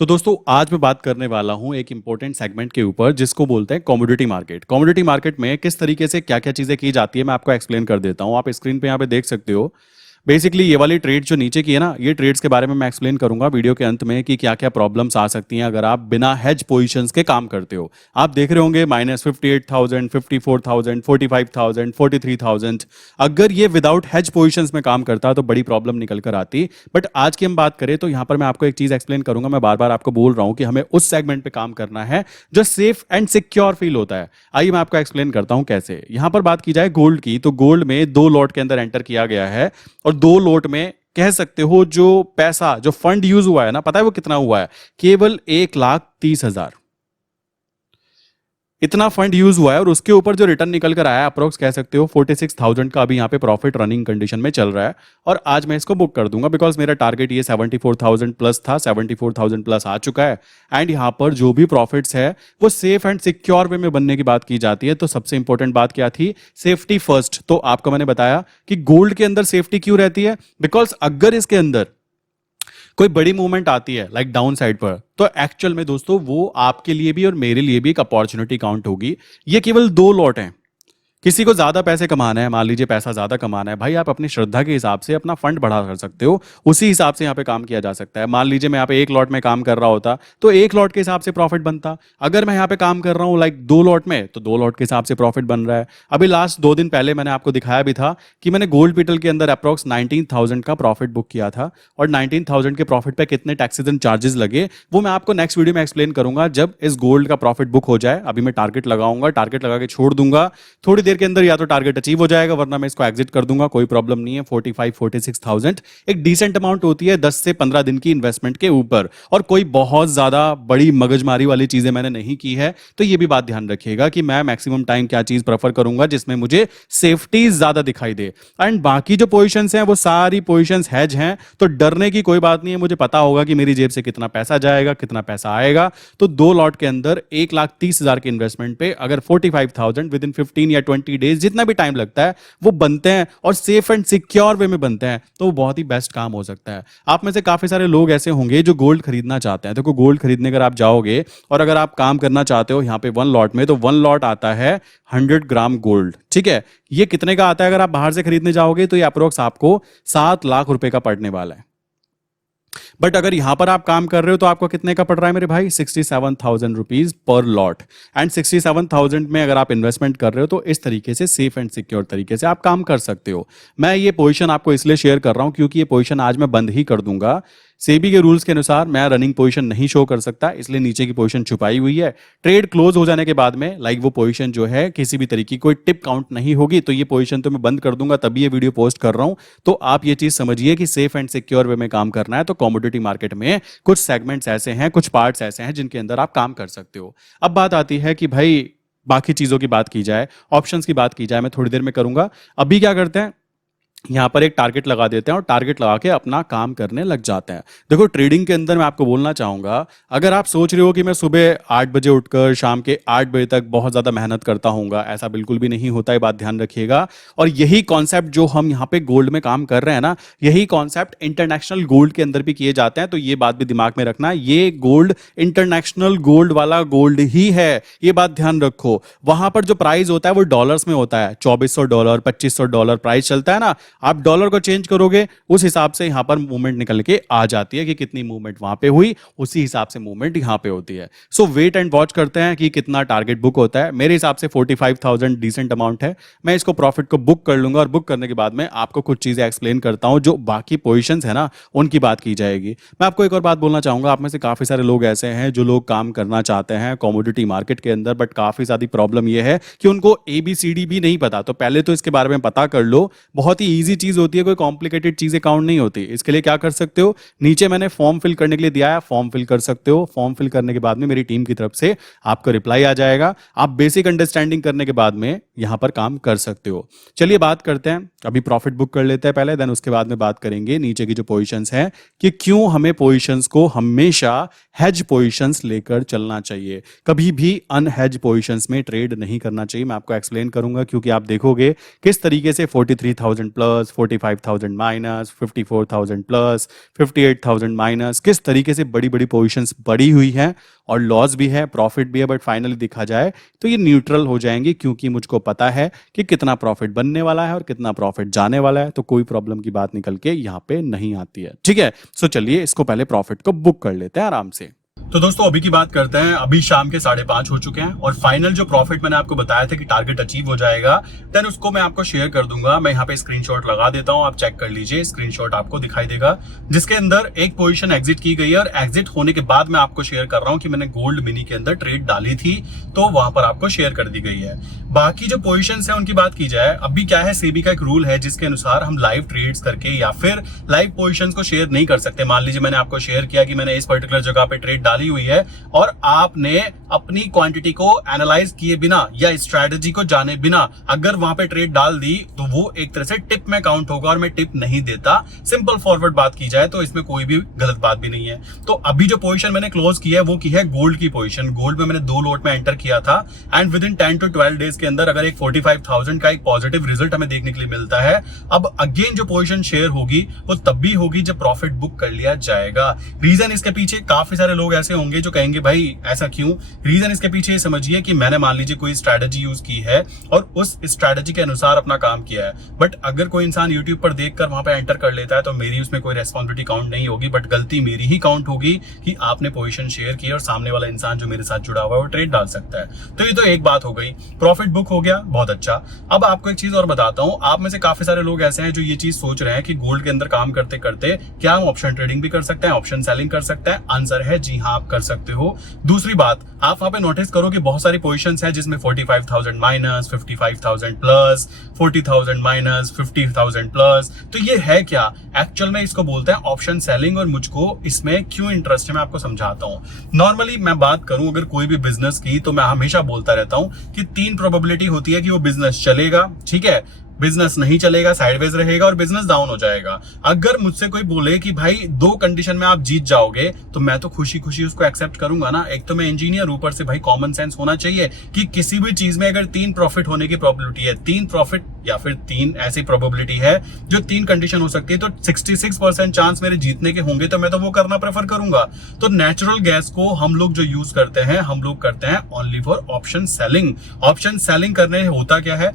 तो दोस्तों आज मैं बात करने वाला हूं एक इंपॉर्टेंट सेगमेंट के ऊपर जिसको बोलते हैं कमोडिटी मार्केट। कमोडिटी मार्केट में किस तरीके से क्या क्या चीजें की जाती है मैं आपको एक्सप्लेन कर देता हूं। आप स्क्रीन पे यहाँ पे देख सकते हो। बेसिकली ये वाली ट्रेड जो नीचे की है ना, ये ट्रेड्स के बारे में मैं एक्सप्लेन करूंगा वीडियो के अंत में कि क्या क्या प्रॉब्लम्स आ सकती हैं अगर आप बिना हेज पोजीशंस के काम करते हो। आप देख रहे होंगे -58,000, 54,000, 45,000, 43,000। अगर ये विदाउट हेज पोजीशंस में काम करता तो बड़ी प्रॉब्लम निकल कर आती। बट आज की हम बात करें तो यहाँ पर मैं आपको एक चीज एक्सप्लेन करूंगा। मैं बार बार आपको बोल रहा हूं कि हमें उस सेगमेंट पे काम करना है जो सेफ एंड सिक्योर फील होता है। आइए मैं आपको एक्सप्लेन करता हूं कैसे। यहां पर बात की जाए गोल्ड की, तो गोल्ड में 2 लॉट के अंदर एंटर किया गया है और 2 लॉट में कह सकते हो जो पैसा जो फंड यूज हुआ है ना, पता है वो कितना हुआ है? केवल 1,30,000 इतना फंड यूज हुआ है और उसके ऊपर जो रिटर्न निकल कर आया अप्रोक्स कह सकते हो 46,000 का अभी यहाँ पे प्रॉफिट रनिंग कंडीशन में चल रहा है। और आज मैं इसको बुक कर दूंगा बिकॉज मेरा टारगेट ये 74,000 प्लस था। 74,000 प्लस आ चुका है। एंड यहाँ पर जो भी प्रॉफिट्स है वो सेफ एंड सिक्योर वे में बनने की बात की जाती है। तो सबसे इंपॉर्टेंट बात क्या थी? Safety first. तो आपको मैंने बताया कि गोल्ड के अंदर सेफ्टी क्यों रहती है, बिकॉज अगर इसके अंदर कोई बड़ी मूवमेंट आती है लाइक डाउन साइड पर, तो एक्चुअल में दोस्तों वो आपके लिए भी और मेरे लिए भी एक अपॉर्चुनिटी काउंट होगी। ये केवल 2 लॉट हैं। किसी को ज्यादा पैसे कमाना है, मान लीजिए पैसा ज्यादा कमाना है, भाई आप अपनी श्रद्धा के हिसाब से अपना फंड बढ़ा कर सकते हो। उसी हिसाब से यहाँ पे काम किया जा सकता है। मान लीजिए मैं यहाँ पे 1 लॉट में काम कर रहा होता तो 1 लॉट के हिसाब से प्रॉफिट बनता। अगर मैं यहाँ पे काम कर रहा हूँ लाइक 2 लॉट में, तो 2 लॉट के हिसाब से प्रॉफिट बन रहा है। अभी लास्ट 2 दिन पहले मैंने आपको दिखाया भी था कि मैंने गोल्ड पीटल के अंदर अप्रॉक्स 19,000 का प्रॉफिट बुक किया था। और 19,000 के प्रॉफिट पे कितने टैक्सेस एंड चार्जेस लगे वो मैं आपको नेक्स्ट वीडियो में एक्सप्लेन करूंगा जब इस गोल्ड का प्रॉफिट बुक हो जाए। अभी मैं टारगेट लगाऊंगा, टारगेट लगा के छोड़ दूंगा। थोड़ी देर के अंदर या तो टारगेट अचीव हो जाएगा वरना मैं इसको एग्जिट कर दूंगा, कोई प्रॉब्लम नहीं है। 45,000-46,000 एक डिसेंट अमाउंट होती है 10 से 15 दिन की इन्वेस्टमेंट के ऊपर। और कोई बहुत ज्यादा बड़ी मगजमारी वाली चीजें मैंने नहीं की है। तो ये भी बात ध्यान रखिएगा कि मैं मैक्सिमम टाइम क्या चीज प्रेफर करूंगा जिसमें मुझे सेफ्टी ज्यादा दिखाई दे। एंड बाकी जो पोजीशंस हैं वो सारी पोजीशंस हेज हैं, तो डरने की कोई बात नहीं है। मुझे पता होगा कि मेरी जेब से कितना पैसा जाएगा, कितना पैसा आएगा। तो 2 लॉट के अंदर 1,30,000 के इन्वेस्टमेंट पे अगर 45,000 विद इन 15 या 20 डेज जितना भी टाइम लगता है वो बनते हैं और सेफ एंड सिक्योर वे में बनते हैं, तो वो बहुत ही बेस्ट काम हो सकता है। आप में से काफी सारे लोग ऐसे होंगे जो गोल्ड खरीदना चाहते हैं। देखो गोल्ड खरीदने अगर आप जाओगे और अगर आप काम करना चाहते हो यहाँ पे 1 लॉट में, तो 1 लॉट आता है 100 ग्राम गोल्ड। ठीक है, ये कितने का आता है? अगर आप बाहर से खरीदने जाओगे तो ये अप्रोक्स आपको 7 लाख रुपए का पड़ने वाला है। बट अगर यहां पर आप काम कर रहे हो तो आपको कितने का पड़ रहा है मेरे भाई? 67,000 रुपीज पर लॉट। एंड 67,000 में अगर आप इन्वेस्टमेंट कर रहे हो तो इस तरीके से सेफ एंड सिक्योर तरीके से आप काम कर सकते हो। मैं ये पोजीशन आपको इसलिए शेयर कर रहा हूं क्योंकि ये पोजीशन आज मैं बंद ही कर दूंगा। सेबी के रूल्स के अनुसार मैं रनिंग पोजीशन नहीं शो कर सकता, इसलिए नीचे की पोजीशन छुपाई हुई है। ट्रेड क्लोज हो जाने के बाद में लाइक वो पोजीशन जो है किसी भी तरीके की कोई टिप काउंट नहीं होगी, तो ये पोजीशन तो मैं बंद कर दूंगा, तभी ये वीडियो पोस्ट कर रहा हूं। तो आप ये चीज समझिए कि सेफ एंड सिक्योर वे में काम करना है। तो कमोडिटी मार्केट में कुछ सेगमेंट्स ऐसे हैं, कुछ पार्ट्स ऐसे हैं जिनके अंदर आप काम कर सकते हो। अब बात आती है कि भाई बाकी चीजों की बात की जाए, ऑप्शंस की बात की जाए, मैं थोड़ी देर में करूंगा। अभी क्या करते हैं, यहां पर एक टारगेट लगा देते हैं और टारगेट लगा के अपना काम करने लग जाते हैं। देखो ट्रेडिंग के अंदर मैं आपको बोलना चाहूंगा, अगर आप सोच रहे हो कि मैं सुबह 8 बजे उठकर शाम के 8 बजे तक बहुत ज्यादा मेहनत करता हूंगा, ऐसा बिल्कुल भी नहीं होता है, बात ध्यान रखिएगा। और यही कॉन्सेप्ट जो हम यहाँ पे गोल्ड में काम कर रहे हैं ना, यही कॉन्सेप्ट इंटरनेशनल गोल्ड के अंदर भी किए जाते हैं। तो ये बात भी दिमाग में रखना, ये गोल्ड इंटरनेशनल गोल्ड वाला गोल्ड ही है, ये बात ध्यान रखो। वहां पर जो प्राइस होता है वो डॉलर्स में होता है। $2,400 $2,500 प्राइस चलता है ना, आप डॉलर को चेंज करोगे उस हिसाब से यहां पर मूवमेंट निकल के आ जाती है कि कितनी मूवमेंट वहां पे हुई, उसी हिसाब से मूवमेंट यहां पे होती है। सो वेट एंड वॉच करते हैं कि कितना टारगेट बुक होता है। मेरे हिसाब से 45,000 डिसेंट अमाउंट है। मैं इसको प्रॉफिट को बुक कर लूंगा और बुक करने के बाद में आपको कुछ चीजें एक्सप्लेन करता हूं, जो बाकी पोजीशंस है ना उनकी बात की जाएगी। मैं आपको एक और बात बोलना चाहूंगा, आप में से काफी सारे लोग ऐसे हैं जो लोग काम करना चाहते हैं कमोडिटी मार्केट के अंदर, बट काफी ज्यादा प्रॉब्लम यह है कि उनको ABCD भी नहीं पता। तो पहले तो इसके बारे में पता कर लो, बहुत ही ईजी चीज होती है, कोई कॉम्प्लिकेटेड चीजें काउंट नहीं होती। इसके लिए क्या कर सकते हो, नीचे मैंने फॉर्म फिल करने के लिए दिया है, फॉर्म फिल कर सकते हो। फॉर्म फिल करने के बाद में मेरी टीम की तरफ से आपको रिप्लाई आ जाएगा। आप बेसिक अंडरस्टैंडिंग करने के बाद में यहाँ पर काम कर सकते हो। चलिए बात करते हैं, अभी प्रॉफिट बुक कर लेते हैं पहले, देन उसके बाद में बात करेंगे नीचे की जो पोजीशंस हैं कि क्यों हमें पोजीशंस को हमेशा हेज पोजीशंस लेकर चलना चाहिए, कभी भी अनहेज पोजीशंस में ट्रेड नहीं करना चाहिए। मैं आपको एक्सप्लेन करूंगा, क्योंकि आप देखोगे किस तरीके से 43,000 प्लस, 45,000 माइनस, 54,000 प्लस, 58,000 माइनस, किस तरीके से बड़ी बड़ी पोजीशंस बढ़ी हुई हैं और लॉस भी है, प्रॉफिट भी है, बट फाइनली देखा जाए तो ये न्यूट्रल हो जाएंगी, क्योंकि मुझको पता है कि कितना प्रॉफिट बनने वाला है और कितना प्रॉफिट जाने वाला है, तो कोई प्रॉब्लम की बात निकल के यहाँ पे नहीं आती है। ठीक है, सो चलिए इसको पहले प्रॉफिट को बुक कर लेते हैं आराम से। तो दोस्तों अभी की बात करते हैं, अभी शाम के 5:30 हो चुके हैं और फाइनल जो प्रॉफिट मैंने आपको बताया था कि टारगेट अचीव हो जाएगा, देन उसको मैं आपको शेयर कर दूंगा। मैं यहाँ पे स्क्रीनशॉट लगा देता हूँ, आप चेक कर लीजिए, स्क्रीनशॉट आपको दिखाई देगा, जिसके अंदर एक पोजीशन एग्जिट की गई है और एग्जिट होने के बाद मैं आपको शेयर कर रहा हूँ कि मैंने गोल्ड मिनी के अंदर ट्रेड डाली थी, तो वहां पर आपको शेयर कर दी गई है। बाकी जो पोजीशंस है उनकी बात की जाए, अभी क्या है, सेबी का एक रूल है जिसके अनुसार हम लाइव ट्रेड्स करके या फिर लाइव पोजीशंस को शेयर नहीं कर सकते। मान लीजिए मैंने आपको शेयर किया कि मैंने इस पर्टिकुलर जगह पे ट्रेड डाली हुई है और आपने अपनी क्वांटिटी को एनालाइज किए बिना या स्ट्रेटजी को जाने बिना अगर वहां पे ट्रेड डाल दी, तो वो एक तरह से टिप में काउंट होगा और मैं टिप नहीं देता। सिंपल फॉरवर्ड बात की जाए तो इसमें कोई भी गलत बात भी नहीं है। तो अभी जो पोजीशन मैंने क्लोज की है वो की है गोल्ड की पोजीशन। गोल्ड में मैंने 2 लॉट में एंटर किया था and with in 10 to 12 days के अंदर अगर एक 45,000 का एक पॉजिटिव रिजल्ट हमें देखने के लिए मिलता है। अब अगेन जो पोजीशन शेयर होगी वो तब भी होगी जब प्रॉफिट बुक कर लिया जाएगा। रीजन इसके पीछे काफी सारे लोग ऐसे होंगे जो कहेंगे भाई ऐसा क्यों। रीजन इसके पीछे समझिए कि मैंने मान लीजिए कोई स्ट्रैटेजी यूज की है और उस स्ट्रैटेजी के अनुसार अपना काम किया है, बट अगर कोई इंसान यूट्यूब पर देखकर वहां पे एंटर कर लेता है तो मेरी उसमें कोई रेस्पॉन्सिबिलिटी काउंट नहीं होगी, बट गलती मेरी ही काउंट होगी कि आपने पोजीशन शेयर की और सामने वाला इंसान जो मेरे साथ जुड़ा हुआ है वो ट्रेड डाल सकता है। तो ये तो एक बात हो गई, प्रॉफिट बुक हो गया, बहुत अच्छा। अब आपको एक चीज और बताता हूं, आप में से काफी सारे लोग ऐसे हैं जो ये चीज सोच रहे हैं कि गोल्ड के अंदर काम करते करते क्या हम ऑप्शन ट्रेडिंग भी कर सकते हैं, ऑप्शन सेलिंग कर सकते हैं। आंसर है जी हाँ, आप कर सकते हो। दूसरी बात, आप वहां पे नोटिस करो कि बहुत सारी पोजीशंस है जिसमें 45,000 माइनस, 55,000 प्लस, 40,000 माइनस, 50,000 प्लस। तो ये है क्या, एक्चुअल में इसको बोलते हैं ऑप्शन सेलिंग और मुझको इसमें क्यों इंटरेस्ट है मैं आपको समझाता हूं। नॉर्मली मैं बात करूं अगर कोई भी बिजनेस की, तो मैं हमेशा बोलता रहता हूं कि 3 प्रोबेबिलिटी होती है कि वो बिजनेस चलेगा, ठीक है, बिजनेस नहीं चलेगा, साइडवेज रहेगा और बिजनेस डाउन हो जाएगा। अगर मुझसे कोई बोले कि भाई 2 कंडीशन में आप जीत जाओगे, तो मैं तो खुशी खुशी उसको एक्सेप्ट करूंगा ना। एक तो मैं इंजीनियर, ऊपर से भाई कॉमन सेंस होना चाहिए कि किसी भी चीज में अगर 3 प्रॉफिट होने की प्रोबेबिलिटी है, 3 प्रॉफिट या फिर 3 ऐसी प्रोबेबिलिटी है जो 3 कंडीशन हो सकती है, तो 66% चांस मेरे जीतने के होंगे, तो मैं तो वो करना प्रेफर करूंगा। तो नेचुरल गैस को हम लोग जो यूज करते हैं, हम लोग करते हैं only for option selling. Option selling करने होता क्या है,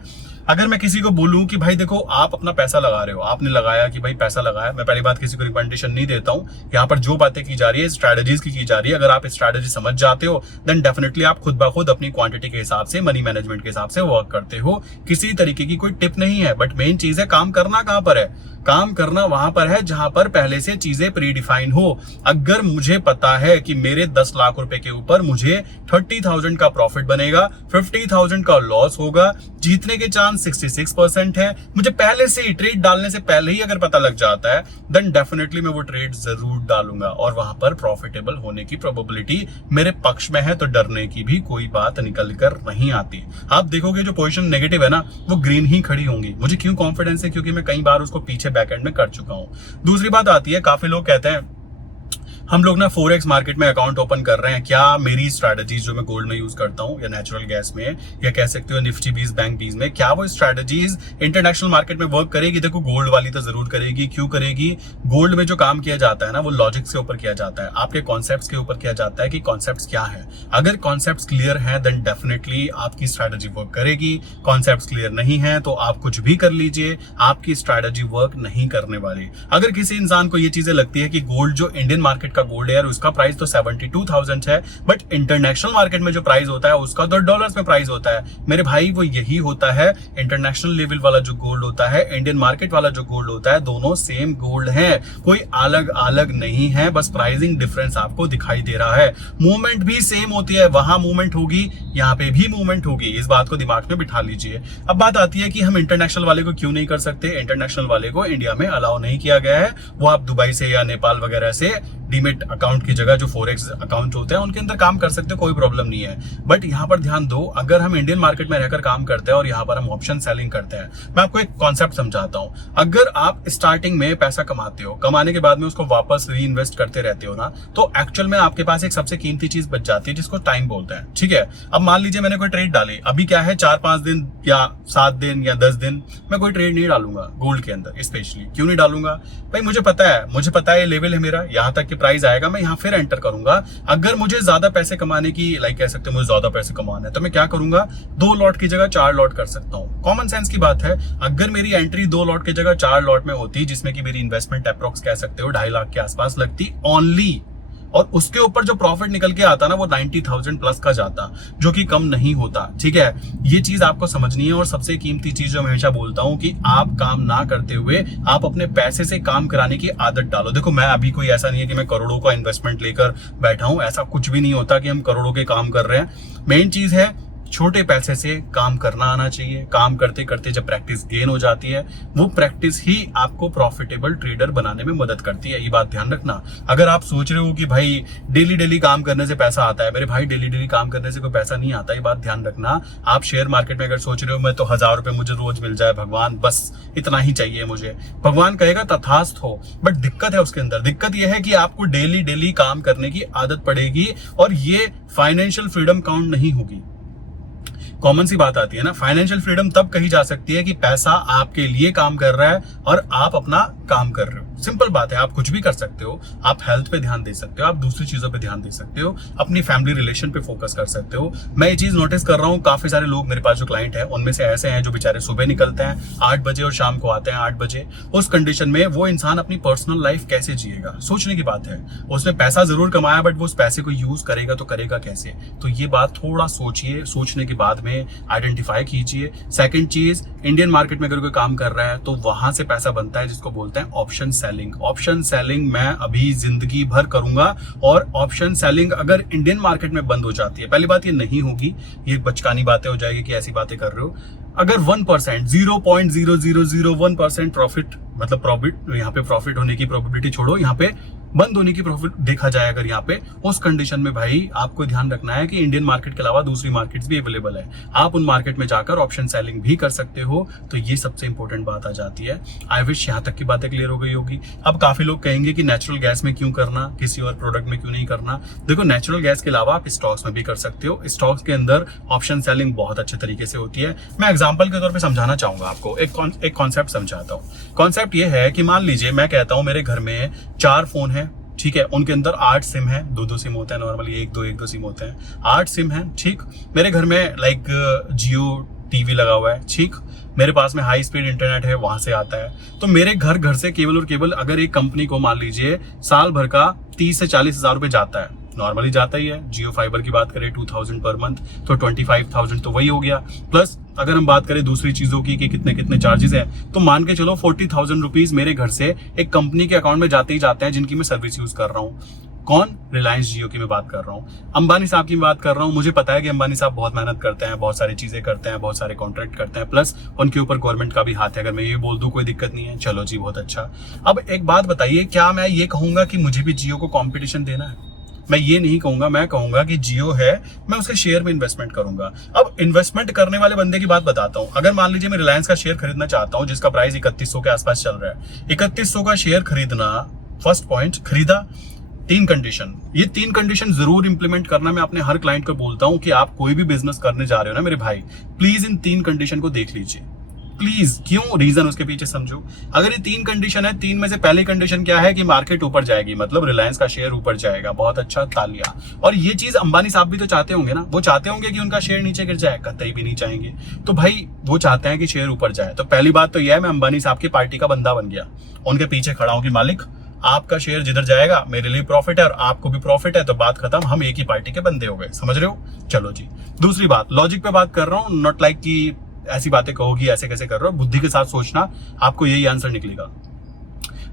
अगर मैं किसी को बोलूं कि भाई देखो आप अपना पैसा लगा रहे हो, आपने लगाया कि भाई पैसा लगाया, मैं पहली बात किसी को रिकमेंडेशन नहीं देता हूं। यहाँ पर जो बातें की जा रही है स्ट्रैटेजीज की जा रही है, अगर आप स्ट्रैटेजी समझ जाते हो देन डेफिनेटली आप खुद ब खुद अपनी क्वांटिटी के हिसाब से, मनी मैनेजमेंट के हिसाब से वर्क करते हो। किसी तरीके की कोई टिप नहीं है, बट मेन चीज है काम करना कहां पर है, काम करना वहां पर है जहां पर पहले से चीजें प्री डिफाइन हो। अगर मुझे पता है कि मेरे 10 लाख रुपए के ऊपर मुझे 30,000 का प्रॉफिट बनेगा, 50,000 का लॉस होगा, जीतने के चांस 66% है, मुझे पहले से ही ट्रेड डालने से पहले ही अगर पता लग जाता है, देन डेफिनेटली मैं वो ट्रेड जरूर डालूंगा और वहां पर प्रॉफिटेबल होने की प्रोबेबिलिटी मेरे पक्ष में है। तो डरने की भी कोई बात निकल कर नहीं आती। आप देखोगे जो पोजीशन नेगेटिव है ना, वो ग्रीन ही खड़ी होंगी। मुझे क्यों कॉन्फिडेंस है, क्योंकि मैं कई बार उसको पीछे बैकएंड में कर चुका हूं। दूसरी बात आती है, काफी लोग कहते हैं हम लोग ना फोरेक्स मार्केट में अकाउंट ओपन कर रहे हैं, क्या मेरी स्ट्रैटेजीज जो मैं गोल्ड में यूज करता हूं या नेचुरल गैस में या कह सकते हो निफ्टी 20 बैंक 20 में, क्या वो स्ट्रैटेजीज इंटरनेशनल मार्केट में वर्क करेगी? देखो गोल्ड वाली तो जरूर करेगी। क्यों करेगी? गोल्ड में जो काम किया जाता है ना, वो लॉजिक्स के ऊपर किया जाता है, आपके कॉन्सेप्ट्स के ऊपर किया जाता है कि कॉन्सेप्ट्स क्या है। अगर कॉन्सेप्ट्स क्लियर है देन डेफिनेटली आपकी स्ट्रैटेजी वर्क करेगी। कॉन्सेप्ट्स क्लियर नहीं है तो आप कुछ भी कर लीजिए, आपकी स्ट्रैटेजी वर्क नहीं करने वाली। अगर किसी इंसान को ये चीजें लगती है कि गोल्ड जो इंडियन मार्केट का गोल्ड है उसका प्राइस तो 72,000 है, बट इंटरनेशनल मार्केट में जो प्राइस होता है उसका तो डॉलर्स में प्राइस होता है। मेरे भाई वो यही होता है, इंटरनेशनल लेवल वाला जो गोल्ड होता है, इंडियन मार्केट वाला जो गोल्ड होता है, दोनों सेम गोल्ड है, कोई अलग अलग नहीं है, बस प्राइसिंग डिफरेंस आपको दिखाई दे रहा है। मूवमेंट भी सेम होती है, वहां मूवमेंट होगी, यहाँ पे भी मूवमेंट होगी, इस बात को दिमाग में बिठा लीजिए। अब बात आती है कि हम इंटरनेशनल वाले को क्यों नहीं कर सकते। इंटरनेशनल वाले को इंडिया में अलाउ नहीं किया गया है, वो आप दुबई से या नेपाल वगैरह से डीमेट अकाउंट की जगह जो फोरेक्स अकाउंट होते हैं उनके अंदर काम कर सकते हो, कोई प्रॉब्लम नहीं है। बट यहाँ पर ध्यान दो, अगर हम इंडियन मार्केट में रहकर काम करते हैं और यहाँ पर हम ऑप्शन सेलिंग करते हैं, मैं आपको एक कॉन्सेप्ट समझाता हूँ। अगर आप स्टार्टिंग में पैसा कमाते हो, कमाने के बाद में उसको वापस री इन्वेस्ट करते रहते हो ना, तो एक्चुअल में आपके पास एक सबसे कीमती चीज बच जाती है जिसको टाइम बोलते हैं। ठीक है, अब मान लीजिए मैंने कोई ट्रेड डाली, अभी क्या है 4-5 दिन या 7 दिन या 10 दिन मैं कोई ट्रेड नहीं डालूंगा गोल्ड के अंदर। स्पेशली क्यों नहीं डालूंगा भाई, मुझे पता है ये लेवल है मेरा, यहाँ तक कि प्राइस आएगा, मैं यहाँ फिर एंटर करूंगा। अगर मुझे ज्यादा पैसे कमाने की लाइक कह सकते हो, मुझे ज्यादा पैसे कमाना है, तो मैं क्या करूंगा, 2 लॉट की जगह 4 लॉट कर सकता हूँ। कॉमन सेंस की बात है। अगर मेरी एंट्री 2 लॉट की जगह 4 लॉट में होती, जिसमें कि मेरी इन्वेस्टमेंट अप्रोक्स कह सकते हो 2.5 लाख के आसपास लगती ओनली, और उसके ऊपर जो प्रॉफिट निकल के आता ना वो 90,000 प्लस का जाता, जो कि कम नहीं होता। ठीक है, ये चीज आपको समझनी है। और सबसे कीमती चीज जो मैं हमेशा बोलता हूं कि आप काम ना करते हुए आप अपने पैसे से काम कराने की आदत डालो। देखो, मैं अभी कोई ऐसा नहीं है कि मैं करोड़ों का इन्वेस्टमेंट लेकर बैठा हूं, ऐसा कुछ भी नहीं होता कि हम करोड़ों के काम कर रहे हैं। मेन चीज है छोटे पैसे से काम करना आना चाहिए। काम करते करते जब प्रैक्टिस गेन हो जाती है, वो प्रैक्टिस ही आपको प्रॉफिटेबल ट्रेडर बनाने में मदद करती है। ये बात ध्यान रखना। अगर आप सोच रहे हो कि भाई डेली डेली काम करने से पैसा आता है, मेरे भाई डेली डेली काम करने से कोई पैसा नहीं आता, ये बात ध्यान रखना। आप शेयर मार्केट में अगर सोच रहे हो मैं तो 1000 रुपए मुझे रोज मिल जाए भगवान, बस इतना ही चाहिए मुझे, भगवान कहेगा तथास्थ हो। बट दिक्कत है उसके अंदर, दिक्कत यह है कि आपको डेली डेली काम करने की आदत पड़ेगी और ये फाइनेंशियल फ्रीडम काउंट नहीं होगी। कॉमन सी बात आती है ना, फाइनेंशियल फ्रीडम तब कही जा सकती है कि पैसा आपके लिए काम कर रहा है और आप अपना काम कर रहे हो। सिंपल बात है, आप कुछ भी कर सकते हो। आप हेल्थ पे ध्यान दे सकते हो, आप दूसरी चीजों पे ध्यान दे सकते हो, अपनी फैमिली रिलेशन पे फोकस कर सकते हो। मैं ये चीज नोटिस कर रहा हूँ, काफी सारे लोग मेरे पास जो क्लाइंट है उनमें से ऐसे हैं जो बेचारे सुबह निकलते हैं 8 बजे और शाम को आते हैं 8 बजे। उस कंडीशन में वो इंसान अपनी पर्सनल लाइफ कैसे जिएगा, सोचने की बात है। उसने पैसा जरूर कमाया, बट वो उस पैसे को यूज करेगा तो करेगा कैसे? तो ये बात थोड़ा सोचिए, सोचने के बाद में आइडेंटिफाई कीजिए। सेकंड चीज, इंडियन मार्केट में अगर कोई काम कर रहा है तो वहां से पैसा बनता है जिसको बोलते हैं ऑप्शन सेलिंग। ऑप्शन सेलिंग मैं अभी जिंदगी भर करूंगा। और ऑप्शन सेलिंग अगर इंडियन मार्केट में बंद हो जाती है, पहली बात ये नहीं होगी, ये बचकानी बातें हो जाएगी कि ऐसी बातें कर रहे हो। अगर 1%, 0.0001% प्रॉफिट, मतलब प्रॉफिट, यहाँ पे प्रॉफिट होने की प्रोबेबिलिटी छोड़ो, यहाँ पे बंद होने की प्रॉफिट देखा जाए अगर यहाँ पे, उस कंडीशन में भाई आपको ध्यान रखना है कि इंडियन मार्केट के अलावा दूसरी मार्केट्स भी अवेलेबल है। आप उन मार्केट में जाकर ऑप्शन सेलिंग भी कर सकते हो। तो ये सबसे इंपॉर्टेंट बात आ जाती है। आई विश यहाँ तक की बातें क्लियर हो गई होगी। अब काफी लोग कहेंगे कि नेचुरल गैस में क्यों करना, किसी और प्रोडक्ट में क्यों नहीं करना। देखो, नेचुरल गैस के अलावा आप स्टॉक्स में भी कर सकते हो। स्टॉक्स के अंदर ऑप्शन सेलिंग बहुत अच्छे तरीके से होती है। मैं एग्जाम्पल के तौर पर समझाना चाहूंगा आपको, एक कॉन्सेप्ट समझाता हूँ। कॉन्सेप्ट ये है कि मान लीजिए मैं कहता हूँ मेरे घर में 4 फोन है, ठीक है, उनके अंदर 8 सिम है, 2-2 सिम होते हैं नॉर्मली, 1-2 सिम होते हैं, 8 सिम है। ठीक, मेरे घर में लाइक जियो टीवी लगा हुआ है, ठीक, मेरे पास में हाई स्पीड इंटरनेट है, वहां से आता है। तो मेरे घर से केबल और केबल अगर एक कंपनी को मान लीजिए साल भर का 30 से 40 हजार रुपए जाता है, नॉर्मली जाता ही है। जियो फाइबर की बात करें 2000 पर मंथ, तो 25,000 तो वही हो गया। प्लस अगर हम बात करें दूसरी चीजों की कि कितने कितने चार्जेस हैं, तो मान के चलो 40,000 रुपीज मेरे घर से एक कंपनी के अकाउंट में जाते ही जाते हैं, जिनकी मैं सर्विस यूज कर रहा हूँ। कौन? रिलायंस जियो की मैं बात कर रहा हूँ, अंबानी साहब की बात कर रहा हूँ। मुझे पता है कि अंबानी साहब बहुत मेहनत करते हैं, बहुत सारी चीजें करते हैं, बहुत सारे कॉन्ट्रैक्ट करते हैं, प्लस उनके ऊपर गवर्नमेंट का भी हाथ है। अगर मैं ये बोल दूं कोई दिक्कत नहीं है, चलो जी बहुत अच्छा। अब एक बात बताइए, क्या मैं ये कहूंगा कि मुझे भी जियो को कॉम्पिटिशन देना है? मैं ये नहीं कहूंगा, मैं कहूंगा कि जियो है, मैं उसके शेयर में इन्वेस्टमेंट करूंगा। अब इन्वेस्टमेंट करने वाले बंदे की बात बताता हूं। अगर मान लीजिए मैं रिलायंस का शेयर खरीदना चाहता हूं, जिसका प्राइस 3100 के आसपास चल रहा है, 3100 का शेयर खरीदना, फर्स्ट पॉइंट, खरीदा। 3 कंडीशन, ये 3 कंडीशन जरूर इंप्लीमेंट करना। मैं अपने हर क्लाइंट को बोलता हूं कि आप कोई भी बिजनेस करने जा रहे हो ना मेरे भाई, प्लीज इन 3 कंडीशन को देख लीजिए, प्लीज। क्यों? रीजन उसके पीछे समझो। अगर ये 3 कंडीशन है, 3 में से पहली कंडीशन क्या है कि मार्केट ऊपर जाएगी, मतलब रिलायंस का शेयर ऊपर जाएगा, बहुत अच्छा, तालियां। और ये चीज अंबानी साहब भी तो चाहते होंगे ना, वो चाहते होंगे कि उनका शेयर नीचे गिर जाए? कतई भी नहीं चाहेंगे। तो भाई वो चाहते हैं कि शेयर ऊपर जाए। तो पहली बात तो यह है, मैं अंबानी साहब की पार्टी का बंदा बन गया, उनके पीछे खड़ा हूं कि मालिक आपका शेयर जिधर जाएगा मेरे लिए प्रॉफिट है और आपको भी प्रॉफिट है, तो बात खत्म, हम एक ही पार्टी के बंदे हो गए। समझ रहे हो? चलो जी। दूसरी बात, लॉजिक पे बात कर रहा हूं, नॉट लाइक कि ऐसी बातें कहोगी ऐसे कैसे कर रहे हो, बुद्धि के साथ सोचना, आपको यही आंसर निकलेगा।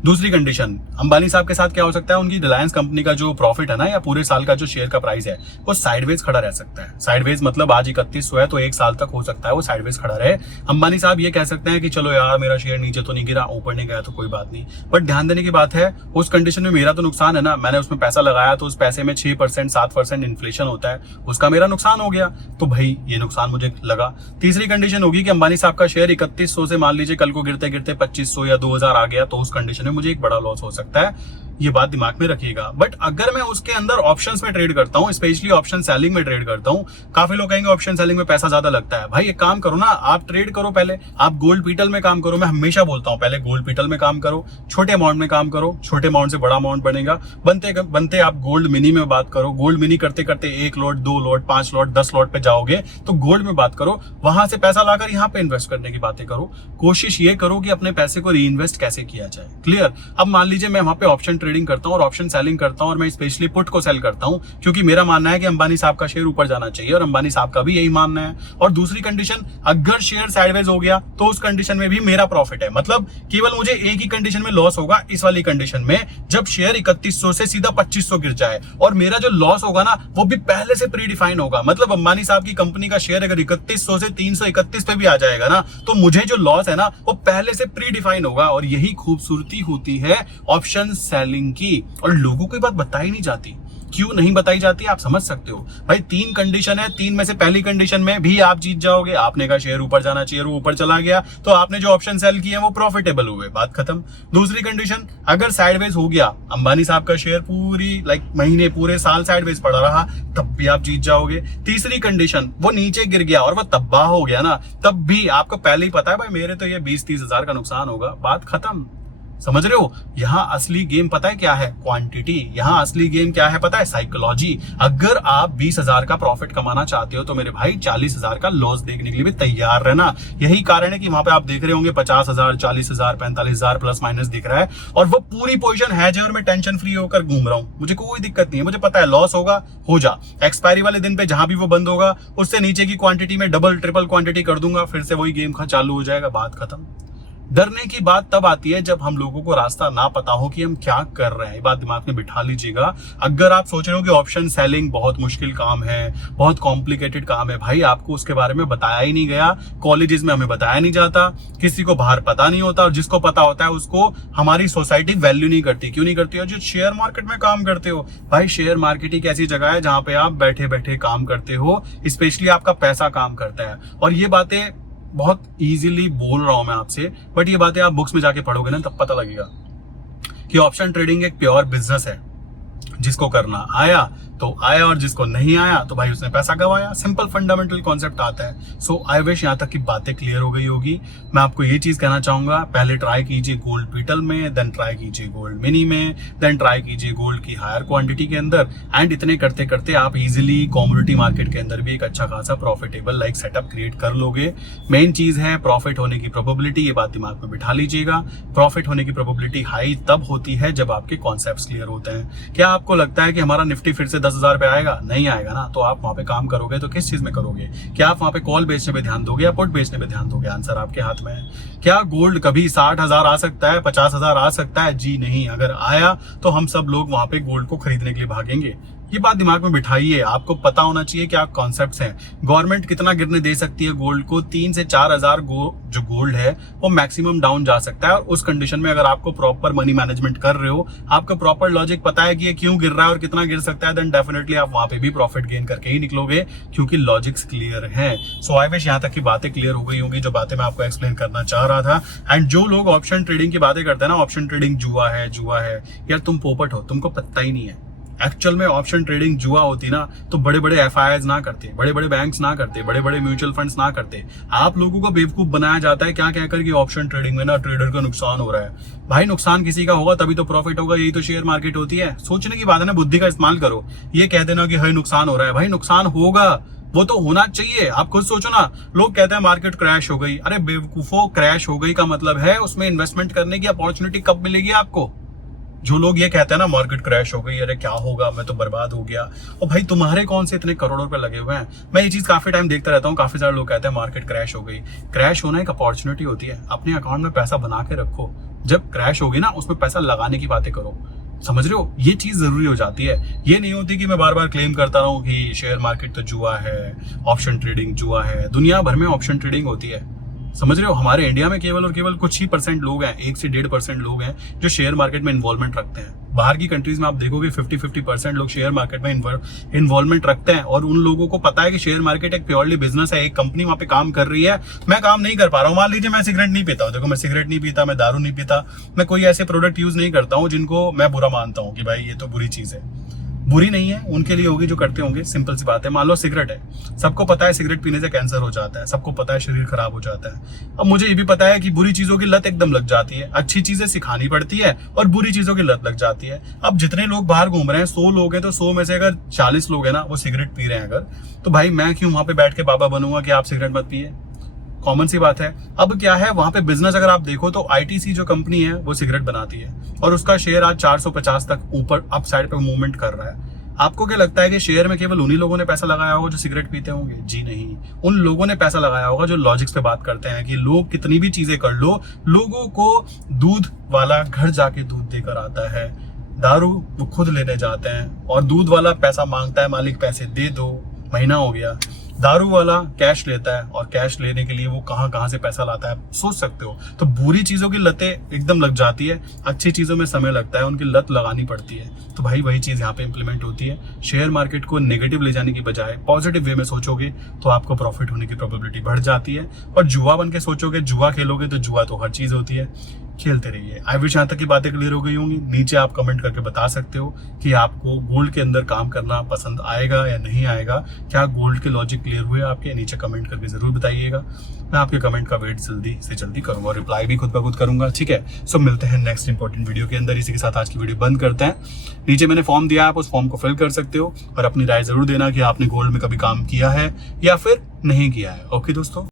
दूसरी कंडीशन, अंबानी साहब के साथ क्या हो सकता है, उनकी रिलायंस कंपनी का जो प्रॉफिट है ना या पूरे साल का जो शेयर का प्राइस है वो साइडवेज खड़ा रह सकता है। साइडवेज मतलब आज 3100 है तो एक साल तक हो सकता है वो साइडवेज खड़ा रहे। अंबानी साहब ये कह सकते हैं कि चलो यार मेरा शेयर नीचे तो नहीं गिरा, ऊपर नहीं गया तो कोई बात नहीं, बट ध्यान देने की बात है उस कंडीशन में मेरा तो नुकसान है ना, मैंने उसमें पैसा लगाया तो उस पैसे में 6% 7% इन्फ्लेशन होता है, उसका मेरा नुकसान हो गया, तो भाई ये नुकसान मुझे लगा। तीसरी कंडीशन होगी कि अंबानी साहब का शेयर 3100 से मान लीजिए कल को गिरते गिरते 2500 या 2000 आ गया, तो उस कंडीशन में मुझे एक बड़ा लॉस हो सकता है, ये बात दिमाग में रखिएगा। बट अगर मैं उसके अंदर ऑप्शंस में ट्रेड करता हूं, स्पेशली ऑप्शन सेलिंग में ट्रेड करता हूं, काफी लोग कहेंगे ऑप्शन सेलिंग में पैसा ज्यादा लगता है। भाई एक काम करो ना, आप ट्रेड करो, पहले आप गोल्ड पीटल में काम करो। मैं हमेशा बोलता हूं पहले गोल्ड पीटल में काम करो, छोटे अमाउंट में काम करो, छोटे अमाउंट से बड़ा अमाउंट बनेगा, बनते बनते आप गोल्ड मिनी में बात करो, गोल्ड मिनी करते करते 1 लॉट 2 लॉट 5 लॉट 10 लॉट पे जाओगे तो गोल्ड में बात करो, वहां से पैसा लाकर यहाँ पे इन्वेस्ट करने की बातें करो। कोशिश ये करो कि अपने पैसे को री इन्वेस्ट कैसे किया जाए। क्लियर? अब मान लीजिए मैं वहां पे ऑप्शन ट्रेडिंग करता हूं और ऑप्शन सेलिंग करता हूं और मैं स्पेशली पुट को सेल करता हूं, क्योंकि मेरा मानना है कि अंबानी साहब का शेयर ऊपर जाना चाहिए और अंबानी साहब का भी यही मानना है। और दूसरी कंडीशन, अगर शेयर साइडवेज हो गया तो उस कंडीशन में भी मेरा प्रॉफिट है, मतलब केवल मुझे एक ही कंडीशन में लॉस होगा, इस वाली कंडीशन में जब शेयर 3100 से सीधा 2500 गिर जाए, और मेरा जो लॉस होगा ना वो भी पहले से प्री डिफाइन होगा। मतलब अंबानी साहब की कंपनी का शेयर अगर 3100 से 331 पे भी आ जाएगा ना तो मुझे जो लॉस है ना वो पहले से प्री डिफाइन होगा। और यही खूबसूरती होती है ऑप्शन सेलिंग की, और लोगों को बात बताई नहीं जाती। क्यों नहीं बताई जाती आप समझ सकते हो। भाई 3 कंडीशन है, 3 में से पहली कंडीशन में भी आप जीत जाओगे, आपने कहा शेयर ऊपर जाना चाहिए, वो ऊपर चला गया तो आपने जो ऑप्शन सेल किए वो प्रॉफिटेबल हुए, बात खत्म। दूसरी कंडीशन, अगर साइडवेज हो गया, अंबानी साहब का शेयर पूरी महीने पूरे साल साइडवेज पड़ा रहा, तब भी आप जीत जाओगे। तीसरी कंडीशन, वो नीचे गिर गया और वो तबाह हो गया ना, तब भी आपको पहले ही पता है भाई मेरे तो ये 20-30 हजार का नुकसान होगा, बात खत्म। समझ रहे हो? यहां असली गेम पता है क्या है? क्वांटिटी। यहां असली गेम क्या है पता है? साइकोलॉजी। अगर आप 20,000 का प्रॉफिट कमाना चाहते हो तो मेरे भाई 40,000 का लॉस देखने के लिए भी तैयार रहना। यही कारण है कि वहां पे आप देख रहे होंगे 50,000, 40,000, 45,000 प्लस माइनस दिख रहा है, और वो पूरी पोजीशन है जो, और मैं टेंशन फ्री होकर घूम रहा हूं, मुझे कोई दिक्कत नहीं है, मुझे पता है लॉस होगा, हो जा, एक्सपायरी वाले दिन पे जहां भी वो बंद होगा उससे नीचे की क्वांटिटी में डबल ट्रिपल क्वांटिटी कर दूंगा, फिर से वही गेम चालू हो जाएगा, बात खत्म। डरने की बात तब आती है जब हम लोगों को रास्ता ना पता हो कि हम क्या कर रहे हैं। ये बात दिमाग में बिठा लीजिएगा। अगर आप सोच रहे हो कि ऑप्शन सेलिंग बहुत मुश्किल काम है, बहुत कॉम्प्लिकेटेड काम है, भाई आपको उसके बारे में बताया ही नहीं गया, कॉलेजेस में हमें बताया नहीं जाता, किसी को बाहर पता नहीं होता, और जिसको पता होता है उसको हमारी सोसाइटी वैल्यू नहीं करती। क्यों नहीं करती? और जो शेयर मार्केट में काम करते हो, भाई शेयर मार्केट एक ऐसी जगह है जहां पे आप बैठे बैठे काम करते हो, स्पेशली आपका पैसा काम करता है। और ये बातें बहुत इजीली बोल रहा हूं मैं आपसे, बट ये बातें आप बुक्स में जाके पढ़ोगे ना तब पता लगेगा कि ऑप्शन ट्रेडिंग एक प्योर बिजनेस है। जिसको करना आया तो आया, और जिसको नहीं आया तो भाई उसने पैसा गवाया। सिंपल फंडामेंटल कॉन्सेप्ट आता है। सो आई विश यहाँ तक की बातें क्लियर हो गई होगी। मैं आपको ये चीज कहना चाहूंगा, पहले ट्राई कीजिए गोल्ड पीटल में, देन ट्राई कीजिए गोल्ड मिनी में, देन ट्राई कीजिए गोल्ड की हायर क्वांटिटी के अंदर, एंड इतने करते करते आप इजिली कॉमोडिटी मार्केट के अंदर भी एक अच्छा खासा प्रॉफिटेबल सेटअप क्रिएट कर लोगे। मेन चीज है प्रॉफिट होने की प्रोबेबिलिटी, ये बात दिमाग में बिठा लीजिएगा। प्रॉफिट होने की प्रोबेबिलिटी हाई तब होती है जब आपके कॉन्सेप्ट्स क्लियर होते हैं। क्या आपको लगता है कि हमारा निफ्टी फिर से 10,000 पे आएगा? नहीं आएगा ना। तो आप वहां पे काम करोगे तो किस चीज में करोगे? क्या आप वहां पे कॉल बेचने पे ध्यान दोगे या पुट बेचने पे ध्यान दोगे? आंसर आपके हाथ में है। क्या गोल्ड कभी 60,000 आ सकता है, 50,000 आ सकता है? जी नहीं। अगर आया तो हम सब लोग वहां पे गोल्ड को खरीदने के लिए भागेंगे। ये बात दिमाग में बिठाइए। आपको पता होना चाहिए क्या कॉन्सेप्ट्स हैं। गवर्नमेंट कितना गिरने दे सकती है गोल्ड को? 3 से 4,000 जो गोल्ड है वो मैक्सिमम डाउन जा सकता है। और उस कंडीशन में अगर आपको प्रॉपर मनी मैनेजमेंट कर रहे हो, आपको प्रॉपर लॉजिक पता है कि ये क्यों गिर रहा है और कितना गिर सकता है, देन डेफिनेटली आप वहां पे भी प्रॉफिट गेन करके ही निकलोगे, क्योंकि लॉजिक्स क्लियर है। सो आई विश यहाँ तक की बातें क्लियर हो गई होंगी, जो बातें मैं आपको एक्सप्लेन करना चाह रहा था। एंड जो लोग ऑप्शन ट्रेडिंग की बातें करते हैं ना, ऑप्शन ट्रेडिंग जुआ है, जुआ है, यार तुम पोपट हो, तुमको पता ही नहीं है। एक्चुअल में ऑप्शन ट्रेडिंग जुआ होती ना तो बड़े बड़े एफआईआईज ना करते, बड़े बड़े बैंक्स ना करते, बड़े बड़े म्यूचुअल फंड्स ना करते। आप लोगों को बेवकूफ बनाया जाता है क्या कहकर कि ऑप्शन ट्रेडिंग में ना ट्रेडर का नुकसान हो रहा है। भाई नुकसान किसी का होगा तभी तो प्रॉफिट होगा, यही तो शेयर मार्केट होती है। सोचने की बात है ना, बुद्धि का इस्तेमाल करो। ये कह देना कि हाई नुकसान हो रहा है, भाई नुकसान होगा, वो तो होना चाहिए। आप खुद सोचो ना, लोग कहते हैं मार्केट क्रैश हो गई। अरे बेवकूफो, क्रैश हो गई का मतलब है उसमें इन्वेस्टमेंट करने की अपॉर्चुनिटी कब मिलेगी आपको? जो लोग ये कहते हैं ना मार्केट क्रैश हो गई, अरे क्या होगा, मैं तो बर्बाद हो गया, और भाई तुम्हारे कौन से इतने करोड़ों रुपए लगे हुए हैं? मैं ये चीज काफी टाइम देखता रहता हूँ, काफी सारे लोग कहते हैं मार्केट क्रैश हो गई। क्रैश होना एक अपॉर्चुनिटी होती है। अपने अकाउंट में पैसा बना के रखो, जब क्रैश होगी ना उसमें पैसा लगाने की बातें करो, समझ रहे हो? ये चीज जरूरी हो जाती है। ये नहीं होती कि मैं बार बार क्लेम करता रहूं कि शेयर मार्केट तो जुआ है, ऑप्शन ट्रेडिंग जुआ है। दुनिया भर में ऑप्शन ट्रेडिंग होती है, समझ रहे हो? हमारे इंडिया में केवल और केवल कुछ ही % लोग हैं, 1 से 1.5% लोग हैं जो शेयर मार्केट में इन्वॉल्वमेंट रखते हैं। बाहर की कंट्रीज में आप देखोगे 50% लोग शेयर मार्केट में इन्वॉल्वमेंट रखते हैं, और उन लोगों को पता है कि शेयर मार्केट एक प्योरली बिजनेस है, एक कंपनी वहां पे काम कर रही है। मैं काम नहीं कर पा रहा हूँ, मान लीजिए मैं सिगरेट नहीं पीता हूँ, देखो मैं सिगरेट नहीं पीता, मैं दारू नहीं पीता, मैं कोई ऐसे प्रोडक्ट यूज नहीं करता हूँ जिनको मैं बुरा मानता हूँ कि भाई ये तो बुरी चीज है। बुरी नहीं है, उनके लिए होगी जो करते होंगे, सिंपल सी बात है। मान लो सिगरेट है, सबको पता है सिगरेट पीने से कैंसर हो जाता है, सबको पता है शरीर खराब हो जाता है। अब मुझे ये भी पता है कि बुरी चीजों की लत एकदम लग जाती है, अच्छी चीजें सिखानी पड़ती है और बुरी चीजों की लत लग जाती है। अब जितने लोग बाहर घूम रहे हैं, 100 लोग हैं तो 100 में से अगर 40 लोग हैं ना वो सिगरेट पी रहे हैं अगर, तो भाई मैं क्यों वहां पे बैठ के बाबा बनूंगा कि आप सिगरेट मत पिए? कॉमन सी बात है। अब क्या है वहां पे बिजनेस अगर आप देखो तो आईटीसी जो कंपनी है वो सिगरेट बनाती है और उसका शेयर आज 450 तक ऊपर अप साइड पे मूवमेंट कर रहा है। आपको क्या लगता है कि शेयर में केवल उन्हीं लोगों ने पैसा लगाया होगा जो सिगरेट पीते होंगे? जी नहीं, उन लोगों ने पैसा लगाया होगा जो लॉजिक्स पे बात करते हैं कि लोग कितनी भी चीजें कर लो, लोगों को दूध वाला घर जाके दूध देकर आता है, दारू वो खुद लेने जाते हैं और दूध वाला पैसा मांगता है, मालिक पैसे दे दो, महीना हो गया। दारू वाला कैश लेता है और कैश लेने के लिए वो कहां से पैसा लाता है, सोच सकते हो। तो बुरी चीजों की लतें एकदम लग जाती है, अच्छी चीजों में समय लगता है, उनकी लत लगानी पड़ती है। तो भाई वही चीज यहाँ पे इंप्लीमेंट होती है। शेयर मार्केट को नेगेटिव ले जाने की बजाय पॉजिटिव वे में सोचोगे तो आपको प्रॉफिट होने की प्रोबेबिलिटी बढ़ जाती है, और जुआ बन के सोचोगे, जुआ खेलोगे तो जुआ तो हर चीज होती है, खेलते रहिए। आई विश यहाँ तक की बातें क्लियर हो गई होंगी। नीचे आप कमेंट करके बता सकते हो कि आपको गोल्ड के अंदर काम करना पसंद आएगा या नहीं आएगा। क्या गोल्ड के लॉजिक क्लियर हुए आपके? नीचे कमेंट करके जरूर बताइएगा। मैं आपके कमेंट का वेट जल्दी से जल्दी करूंगा और रिप्लाई भी खुद ब खुद करूंगा, ठीक है? सो मिलते हैं नेक्स्ट इंपॉर्टेंट वीडियो के अंदर। इसी के साथ आज की वीडियो बंद करते हैं। नीचे मैंने फॉर्म दिया है, आप उस फॉर्म को फिल कर सकते हो और अपनी राय जरूर देना कि आपने गोल्ड में कभी काम किया है या फिर नहीं किया है। ओके दोस्तों।